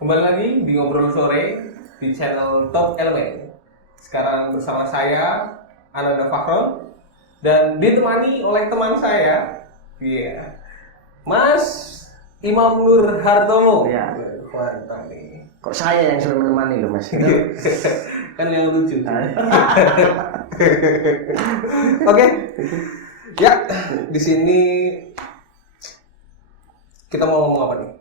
Kembali lagi di Ngobrol Sore di channel Top Elemen. Sekarang bersama saya, Ananda Fakron, dan ditemani oleh teman saya, Mas Imam Nur Hartomo. Ya. Mantap nih. Kok saya yang suruh menemani loh Mas? Kan yang lucu. Oke. Ya, di sini kita mau ngomong apa nih?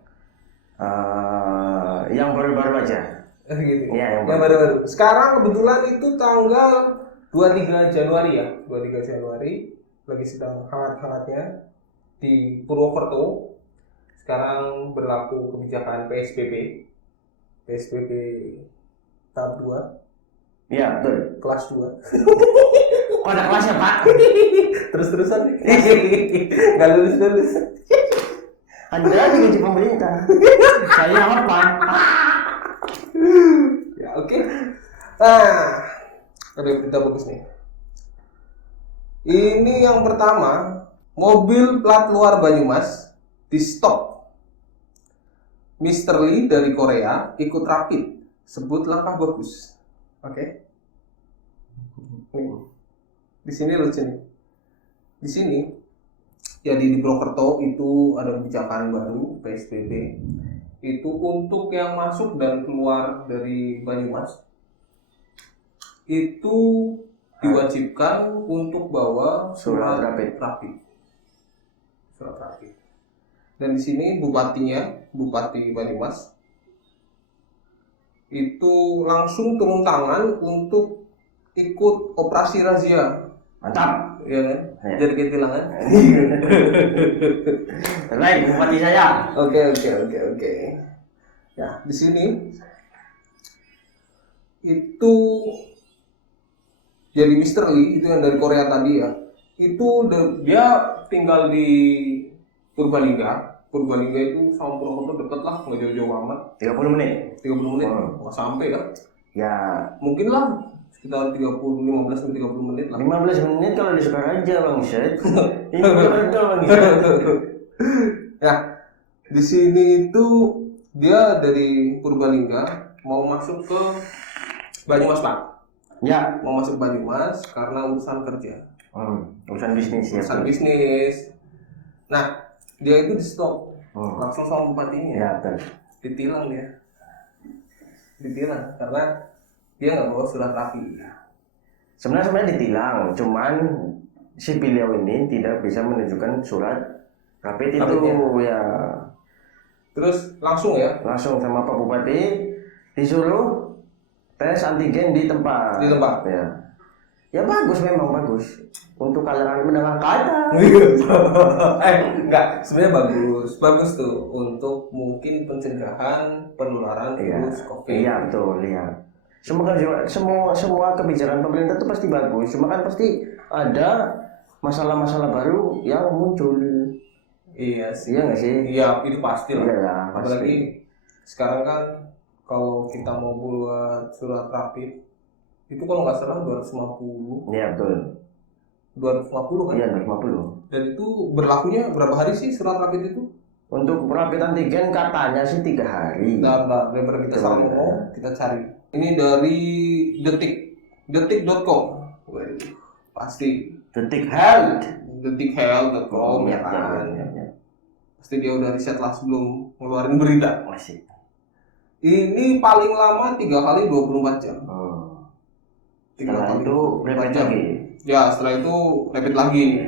Yang baru-baru aja. Gitu. Iya, yang Yang baru-baru. Sekarang kebetulan itu tanggal 23 Januari ya. 23 Januari lagi sedang hangat-hangatnya di Purwokerto. Sekarang berlaku kebijakan PSBB. PSBB tahap 2, Iya, betul. kelas 2. Oh, ada kelasnya, Pak. Terus-terusan. Enggak lulus-lulus. Anda digaji pemerintah. Saya apa? Ya, oke. Nah, ada berita bagus nih. Ini yang pertama, mobil plat luar Banyumas di stop. Mr. Lee dari Korea ikut rapid, sebut langkah bagus. Oke. Nih. Di sini lucu nih. Di sini ya di Purwokerto itu ada kebijakan baru PSBB. Itu untuk yang masuk dan keluar dari Banyumas itu diwajibkan untuk bawa surat rapid. Surat rapid. Dan di sini Bupati Banyumas itu langsung turun tangan untuk ikut operasi razia. Mantap. Ya kan? Ya. Jadi ketilangan. Terbaik bupati saya. Oke. Ya, di sini itu jadi Mr. Lee itu yang dari Korea tadi ya. Itu dia tinggal di Purbalingga. Purbalingga itu sama Purwokerto deket lah, nggak jauh-jauh amat. 30 menit. 30 menit, Oh. nggak sampai ya. Ya, Mungkin lah sekitar 15 sampai 30 menit lah. 15 menit kalau di Sukaraja, Bang Syed. Ini betul, Bang Syed. Ya, di sini itu dia dari Purbalingga mau masuk ke Banyumas Pak. Ya. Mau masuk Banyumas karena urusan kerja, Urusan bisnis ya. urusan bisnis. Nah, dia itu di stop langsung sama bupatinya. Ya, betul. Ditilang karena dia nggak bawa surat rapid. Sebenarnya ditilang, cuman si beliau ini tidak bisa menunjukkan surat rapid itu ya. Terus langsung Sama Pak Bupati disuruh tes antigen di tempat. Ya bagus, memang bagus untuk kalangan menengah ke atas. Enggak, sebenarnya bagus tuh untuk mungkin pencegahan penularan virus COVID. Iya betul, lihat. Semua kebijakan pemerintah itu pasti bagus, cuma kan pasti ada masalah-masalah baru yang muncul. Iya sih. Iya nggak sih? Iya, itu pasti lah. Iya, apalagi sekarang kan kalau kita mau buat surat rapid itu kalau nggak salah 250. Iya betul. 250 kan? Iya 250. Dan itu berlakunya berapa hari sih surat rapid itu? Untuk rapid antigen katanya sih 3 hari. Nah, daripada kita salah ngomong, kita cari. Ini dari detik.com. Pasti detikhealth.com ya kan. Pasti dia udah riset lah sebelum ngeluarin berita. Masih. Ini paling lama 3 kali 24 jam. Setelah itu rapid lagi. Ya, setelah itu rapid lagi.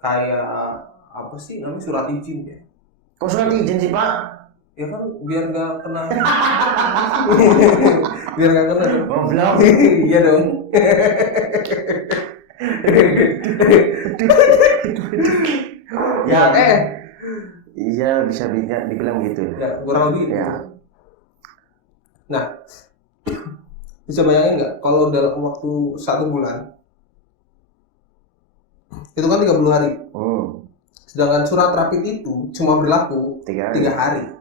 Kayak apa sih namanya, surat izin ya? Kok surat izin sih Pak? Ya kan biar nggak kena. Biar nggak kena. Goblok. Iya dong. Ya iya bisa dibilang gitu. Ya kurang lebih. Ya. Nah, bisa bayangin nggak kalau dalam waktu 1 bulan itu kan 30 hari. Sedangkan surat rapid itu cuma berlaku 3 hari.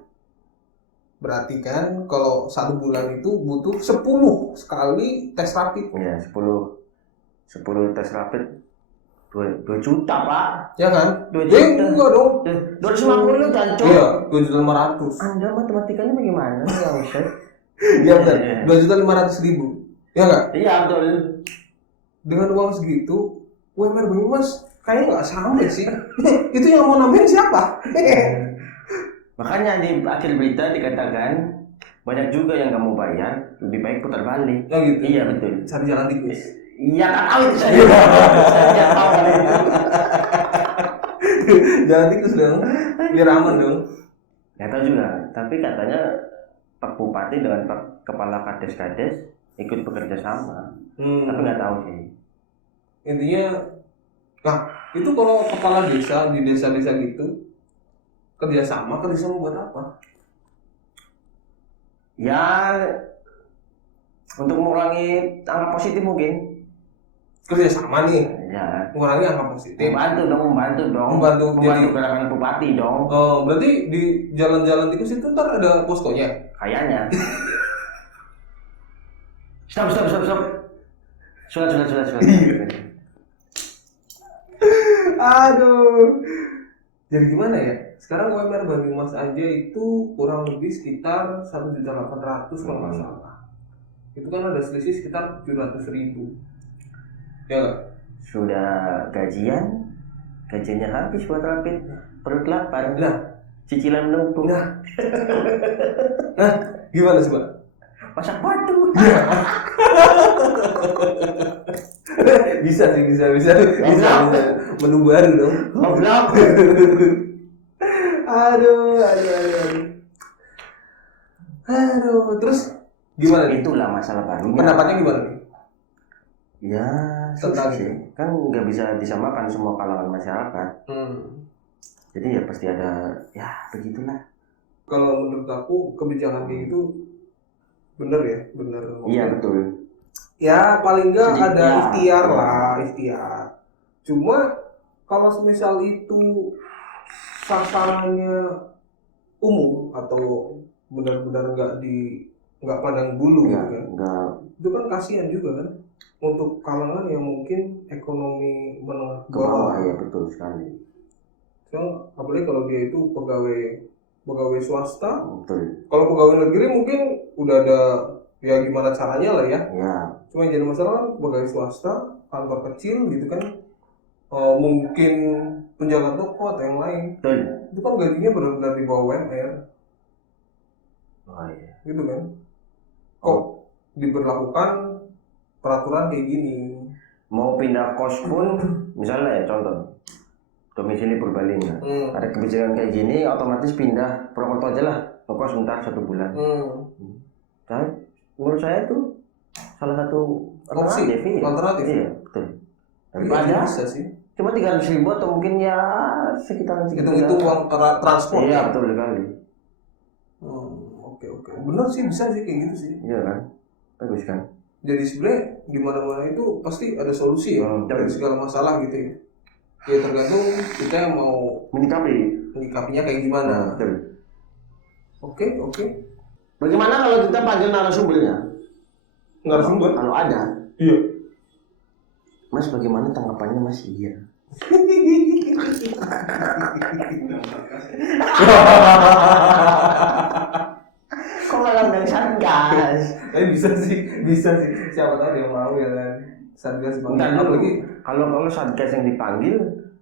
Berarti kan kalau 1 bulan itu butuh 10 sekali tes rapid. Iya, 10 tes rapid 2 juta pak. Ya kan? 2 juta. Enggak dong. 250 jancok. Iya, 2.500.000. Anda matematikanya bagaimana ya Ustaz? Iya benar. 2.500.000. Ya nggak? Iya betul. Dengan uang segitu, UMR Banyumas kayaknya nggak sampai sih. Itu yang mau nambahin siapa? Makanya di akhir berita dikatakan banyak juga yang nggak mau bayar, lebih baik putar balik. Oh gitu. Iya betul. Cari jalan tikus. Iya tak tahu itu saya. Saya tahu kali itu. Jalan tikus dong. Biar aman dong. Nggak tahu juga. Tapi katanya Pak Bupati dengan Pak Kepala Kades ikut bekerja sama. Tapi nggak tahu sih. Intinya, nah itu kalau kepala desa di desa-desa gitu kerjasama buat apa? Ya untuk mengurangi angka positif mungkin. Kerjasama nih, Ya. mengurangi angka positif. Membantu Membantu jadi- gerakan bupati dong. Oh, berarti di jalan-jalan tikus itu ntar ada poskonya. Kayaknya. Stop. Sudah. Aduh. Jadi gimana ya? Sekarang UMR Banyumas aja itu kurang lebih sekitar 1.800.000 kalau nggak salah. Itu kan ada selisih sekitar 700.000. Ya nggak? Sudah gajinya habis buat rapid, perut lapar. Nah. Cicilan menumpuk. Nah, gimana sih, Pak? Masak batu. Bisa. Menu baru dong. Goblok. Aduh, terus gimana nih? Itulah masalah baru. Pendapatnya gimana nih? Ya, Tentang sih. Kan nggak bisa disamakan semua kalangan masyarakat. Jadi ya pasti ada, ya begitulah. Kalau menurut aku kebijakan kayak gitu bener ya, bener. Iya betul. Ya paling nggak Sedikit, ada ya. ikhtiar. Cuma kalau semisal itu sasarannya umum atau benar-benar nggak pandang bulu Iya, gitu kan, nggak. itu kan kasihan juga kan untuk kalangan yang mungkin ekonomi menengah ke Ke bawah, bawah. ya betul sekali. So, apalagi kalau dia itu pegawai swasta. Betul. Kalau pegawai negeri mungkin udah ada ya gimana caranya lah ya. Ya, Cuma yang jadi masalah kan pegawai swasta, kantor kecil gitu kan, mungkin penjaga toko atau yang lain, betul. itu kan gajinya benar-benar di bawah UMR, Oh iya. gitu kan. Kok diberlakukan peraturan kayak gini? Mau pindah kos pun, misalnya ya contoh, domisili Purbalingga. Ada kebijakan kayak gini, otomatis pindah Purwokerto aja lah, ngekos sebentar 1 bulan. Dan menurut saya itu salah satu Opsi, alternatif. Iya, betul. Daripada Bisa sih. cuma 300.000 atau mungkin ya sekitaran segitu. Itu uang transport. Iya, betul sekali. Oke. Benar sih, bisa sih kayak gitu sih. Iya kan? Bagus kan? Jadi sebenarnya di mana-mana itu pasti ada solusi ya dari segala masalah gitu ya. Ya tergantung kita yang mau menyikapinya kayak gimana. Betul. Oke. Bagaimana kalau kita panggil narasumbernya? Narasumber? Kalau ada. Iya. Mas, bagaimana tanggapannya Mas? Iya. Kok malah undang Satgas? Bisa sih. Siapa tahu dia mau ya kan. Satgas bang. Bentar dulu. Kalau Satgas yang dipanggil,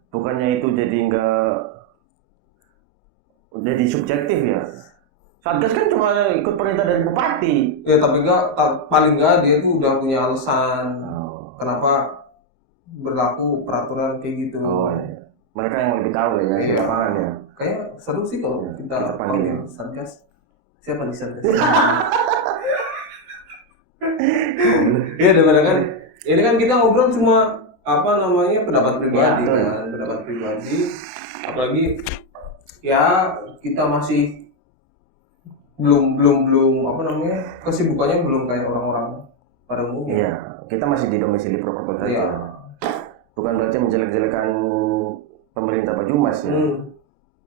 bukannya itu jadi jadi subjektif ya? Satgas kan cuma ikut perintah dari bupati. Ya tapi paling enggak dia tuh udah punya alasan kenapa berlaku peraturan kayak gitu. Oh iya. Mereka yang lebih tahu ya di lapangan ya. Kayak seru sih kalau kita panggil Satgas. Siapa nih Satgas? Iya daripada kan ini kan kita ngobrol cuma pendapat pribadi kan, pendapat pribadi. Apalagi ya kita masih belum kesibukannya belum kayak orang-orang pada umumnya. Iya, kita masih di domisili Purwokerto saja. Iya. Bukan berarti menjelek-jelekan pemerintah Banyumas ya.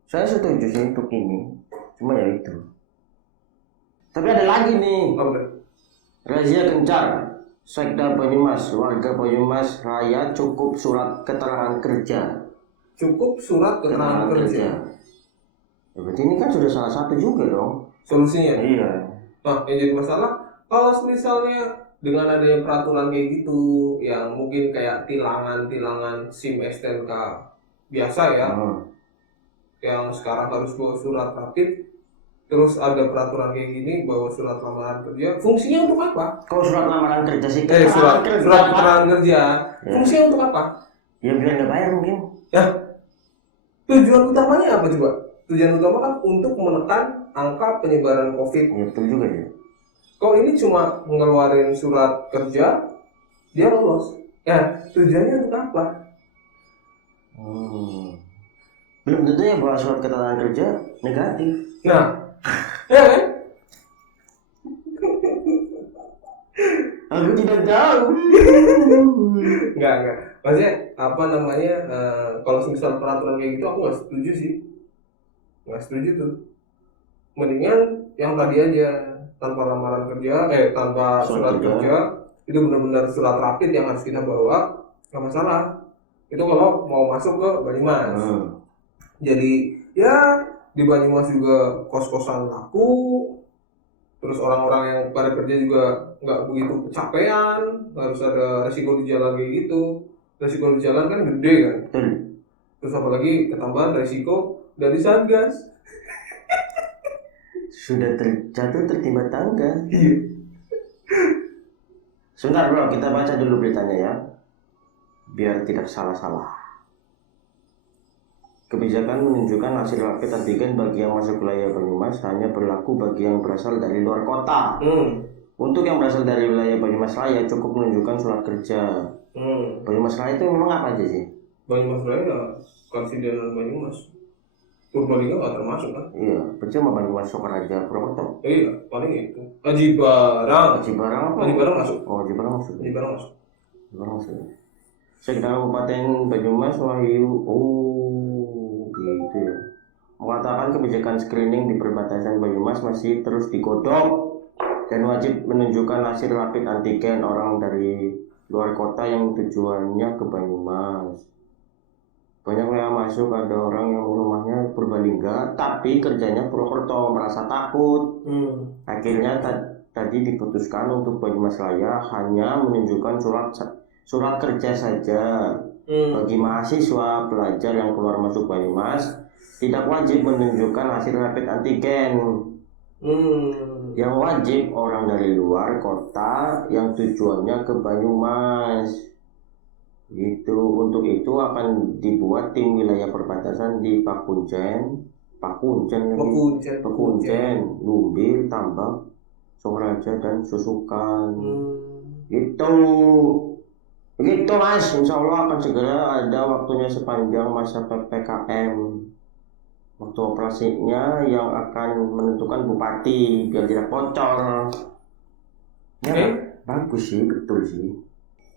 Saya setuju sih untuk ini, cuma ya itu. Tapi ada lagi nih, razia gencar Sekda Banyumas, warga Banyumas Raya cukup surat keterangan kerja. Cukup surat keterangan kerja. Ya, berarti ini kan sudah salah satu juga dong Solusinya. Iya. Nah, yang jadi masalah kalau misalnya dengan adanya peraturan kayak gitu, yang mungkin kayak tilangan SIM STNK biasa ya, yang sekarang harus bawa surat rapid, terus ada peraturan kayak gini bawa surat lamaran kerja, fungsinya untuk apa? Kalau surat lamaran kerja sih Surat keterangan kerja, fungsinya untuk apa? Ya biar nggak bayar mungkin. Ya, tujuan utamanya apa coba? Tujuan utama kan untuk menekan angka penyebaran COVID. Ya betul juga ya. Kok ini cuma ngeluarin surat kerja, dia lolos. Ya, tujuannya untuk apa? Belum tentu ya bahwa surat keterangan kerja negatif. Nah, ya kan? Aku tidak tahu. Enggak. Maksudnya apa namanya? Kalau misal peraturan kayak gitu, aku nggak setuju sih. Nggak setuju tuh. Mendingan yang tadi aja, tanpa lamaran kerja, tanpa surat kerja, itu benar-benar surat rapid yang harus kita bawa, nggak masalah. Itu kalau mau masuk ke Banyumas. Jadi ya di Banyumas juga kos-kosan laku, terus orang-orang yang pada kerja juga nggak begitu kecapean, harus ada resiko di jalan kayak gitu. Resiko di jalan kan gede kan. Terus apalagi ketambahan resiko dari Satgas. Sudah jatuh tertimpa tangga. Sebentar bro, kita baca dulu beritanya ya, biar tidak salah-salah. Kebijakan menunjukkan hasil rapid antigen bagi yang masuk wilayah Banyumas hanya berlaku bagi yang berasal dari luar kota. Untuk yang berasal dari wilayah Banyumas Raya cukup menunjukkan surat kerja. Banyumas Raya itu memang apa aja sih? Banyumas Raya, Karsidenan Banyumas. Purbalingga nggak termasuk kan? Iya, percuma Banyumas Sokaraja Purwokerto. Iya, paling itu. Aji Barang apa? Aji Barang masuk. Aji Barang masuk. Aji Barang masuk. Sekda Kabupaten Banyumas Wahyu. Gitu ya. Mengatakan kebijakan screening di perbatasan Banyumas masih terus digodok dan wajib menunjukkan hasil rapid antigen orang dari luar kota yang tujuannya ke Banyumas. Banyak yang masuk, ada orang yang rumahnya Purbalingga tapi kerjanya Purwokerto, merasa takut. Akhirnya tadi diputuskan untuk Banyumas Raya hanya menunjukkan surat kerja saja. Bagi mahasiswa pelajar yang keluar masuk Banyumas tidak wajib menunjukkan hasil rapid antigen. Yang wajib orang dari luar kota yang tujuannya ke Banyumas. Gitu. Untuk itu akan dibuat tim wilayah perbatasan di Pakuncen, Lumbil, Tambak, Sokaraja dan Susukan. Gitu Mas, insya Allah akan segera ada waktunya sepanjang masa PPKM. Waktu operasinya yang akan menentukan bupati biar tidak bocor. Ya, bagus sih, betul sih.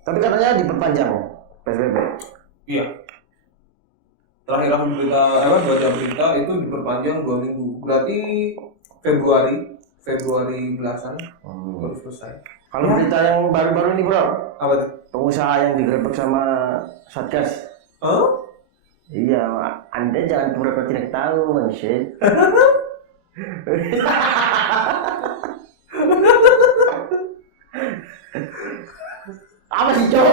Tapi katanya diperpanjang PSBB. Iya. Terakhir aku baca berita itu diperpanjang 2 minggu. Berarti Februari belasan baru selesai. Kalau berita yang baru-baru ini bro, apa tuh? Pengusaha yang digerebek sama Satgas. Iya, Anda jangan pura-pura tidak tahu, manusia. Apa sih, Cok?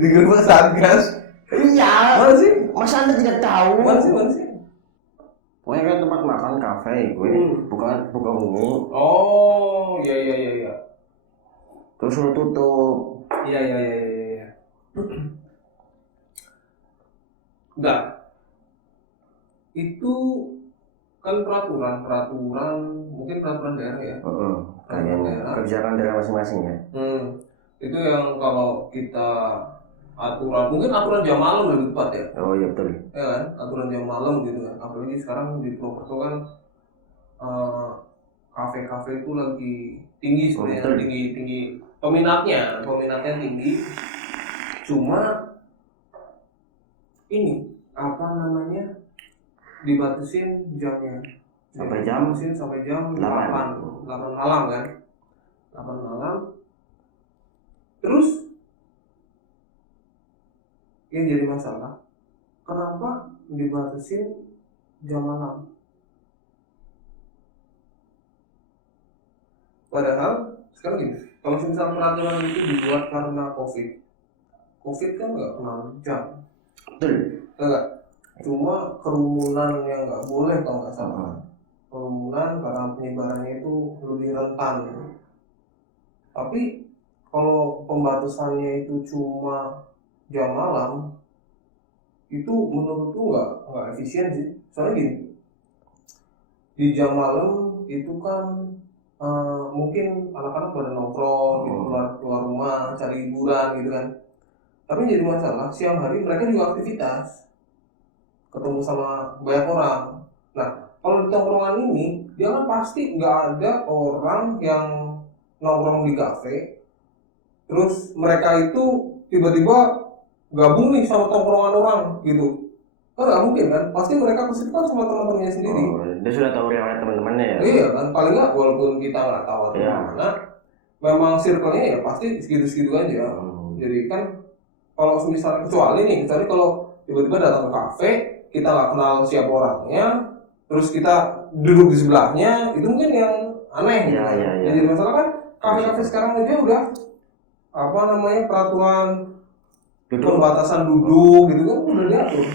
Digerebek Satgas. Iya. Mana sih? Masa Anda tidak tahu? Mana sih? Pokoknya kan tempat makan kafe gue, buka ungu. Oh, iya. Terus lu tutup. Iya. Enggak. Itu kan peraturan mungkin peraturan daerah ya. Kayaknya kerjakan daerah masing-masing ya. Itu yang kalau kita mungkin aturan jam malam lebih tepat ya. Oh iya betul. Ya kan, aturan jam malam gitu kan. Apalagi sekarang di Purwokerto kan kafe-kafe itu lagi tinggi sebenarnya, tinggi peminatnya tinggi. Cuma ini apa namanya, dibatasin jamnya. Sampai jam 8 malam kan. 8 malam. Terus yang jadi masalah, kenapa dibatasin jam malam? Padahal sekarang gini, kalau misal peraturan itu dibuat karena COVID kan nggak kenal jam, enggak, cuma kerumunan yang nggak boleh kalau nggak salah. Kerumunan karena penyebarannya itu lebih rentan. Tapi kalau pembatasannya itu cuma jam malam, itu menurutku nggak efisien sih. Soalnya gini, di jam malam itu kan mungkin anak-anak pada nongkrong gitu, keluar rumah cari hiburan gitu kan. Tapi jadi masalah siang hari mereka juga aktivitas, ketemu sama banyak orang. Nah, kalau di tongkrongan ini dia kan pasti nggak ada orang yang nongkrong di kafe terus mereka itu tiba-tiba gabung nih sama tongkrongan orang gitu. Kan nggak mungkin kan, pasti mereka pasti kan sama teman-temannya sendiri. Dia sudah tahu riwayat teman-temannya ya. Iya kan, paling nggak walaupun kita nggak tahu atau gimana, memang circle-nya ya pasti segitu-segitu aja. Jadi kan kalau misalnya kecuali kalau tiba-tiba datang ke kafe, kita nggak kenal siapa orangnya, terus kita duduk di sebelahnya, itu mungkin yang aneh. Jadi masalah kan kafe-kafe sekarang aja udah peraturan pembatasan duduk gitu kan udah diatur.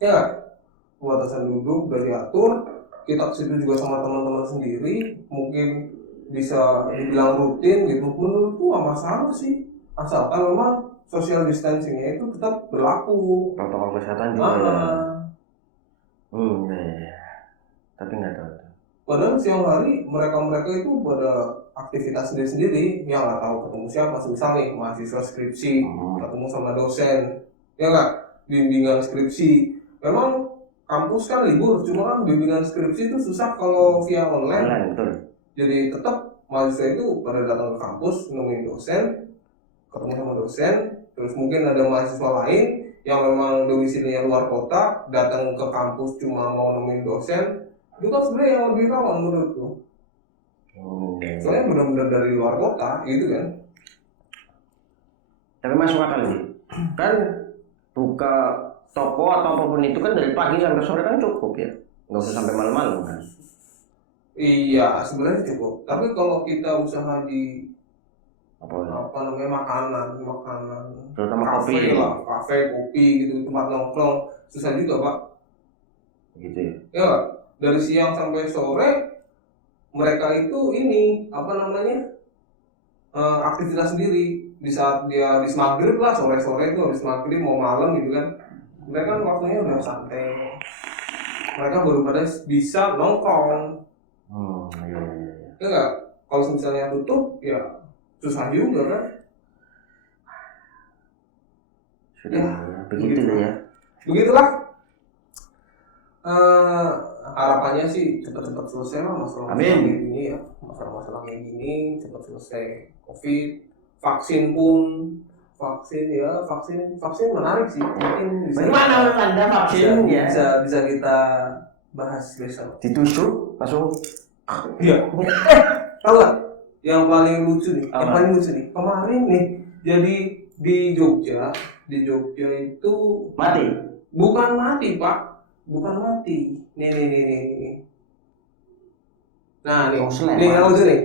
Ya, pembatasan duduk udah diatur. Kita kesitu juga sama teman-teman sendiri, mungkin bisa dibilang rutin gitu. Menurutku nggak masalah sih, asalkan memang social distancingnya itu tetap berlaku. Protokol kesehatan juga ya. Tapi nggak tahu. Padahal siang hari mereka itu pada aktivitas sendiri-sendiri, yang nggak tahu ketemu siapa. Misal nih mahasiswa skripsi ketemu sama dosen, ya nggak, bimbingan skripsi. Memang kampus kan libur, cuma kan bimbingan skripsi itu susah kalau via online. Betul. Jadi tetap mahasiswa itu pada datang ke kampus nemuin dosen, ketemu sama dosen. Terus mungkin ada mahasiswa lain yang memang domisilinya luar kota, datang ke kampus cuma mau nemuin dosen. Itu kan sebenarnya yang lebih rawan menurutku. Soalnya benar-benar dari luar kota gitu kan. Tapi masuk akal sih. Kan buka toko atau apapun itu kan dari pagi sampai sore kan cukup ya, nggak usah sampai malam-malam kan. Iya sebenarnya cukup, tapi kalau kita usaha di makanan terutama kafe kopi lah, kafe, kopi gitu, tempat nongkrong, susah juga Pak gitu ya. Ya dari siang sampai sore mereka itu aktivitas sendiri. Di saat dia habis maghrib lah, sore-sore itu habis maghrib mau malam gitu kan, mereka kan waktunya udah santai, mereka baru pada bisa nongkrong. Iya. Ya nggak, kalau misalnya tutup ya susah juga kan. Sudah begitu ya. Begitulah. Harapannya sih cepat-cepat selesai lah masalah kayak gini ya, masalah kayak gini cepat selesai. COVID, vaksin menarik sih. Mungkin bisa. Bagaimana menurut Anda vaksin ya? Bisa kita bahas besok. Ditusuk langsung. Iya. Tahu nggak? Yang paling lucu nih. Kemarin nih, jadi di Jogja itu mati. Bukan mati Pak, bukan mati. Nih. Nah nih, yang lucu nih.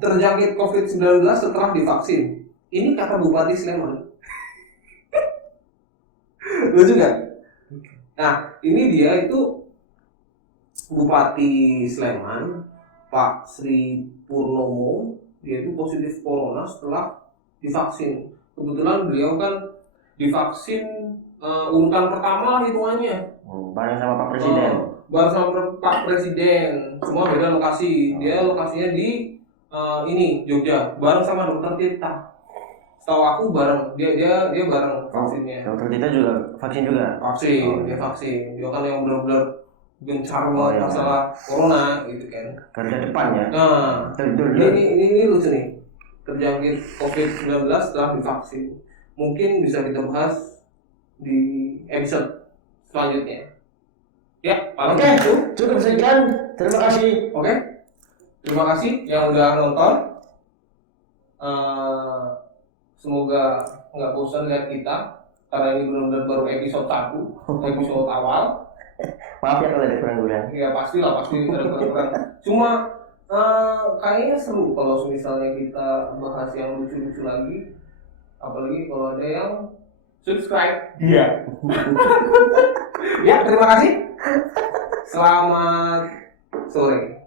Terjangkit COVID-19 setelah divaksin. Ini kata Bupati Sleman. Lucu nggak? Nah, ini dia itu Bupati Sleman, Pak Sri Purnomo. Dia itu positif corona setelah divaksin. Kebetulan beliau kan divaksin urutan pertama lah hitungannya. Bareng sama Pak Presiden. Bareng sama Pak Presiden, cuma beda lokasi. Dia lokasinya di Jogja, bareng sama Dokter Tirta. Setahu aku bareng, dia bareng vaksinnya. Dokter Tirta juga vaksin juga. Dia vaksin. Dia kan yang benar-benar gencar banget masalah corona gitu kan. Garda depan ya. Nah, ini lucu nih. Terjangkit COVID-19 setelah divaksin. Mungkin bisa kita bahas di episode selanjutnya. Ya, paling itu. Cukup sekian. Terima kasih. Oke. Terima kasih yang udah nonton. Semoga nggak bosan lihat kita, karena ini benar-benar baru episode 1, episode awal. Maaf ya kalau ada kurang-kurang. Ya pasti ada kurang-kurang. Cuma kayaknya seru kalau misalnya kita bahas yang lucu-lucu lagi, apalagi kalau ada yang subscribe. Iya. Ya, terima kasih. Selamat sore.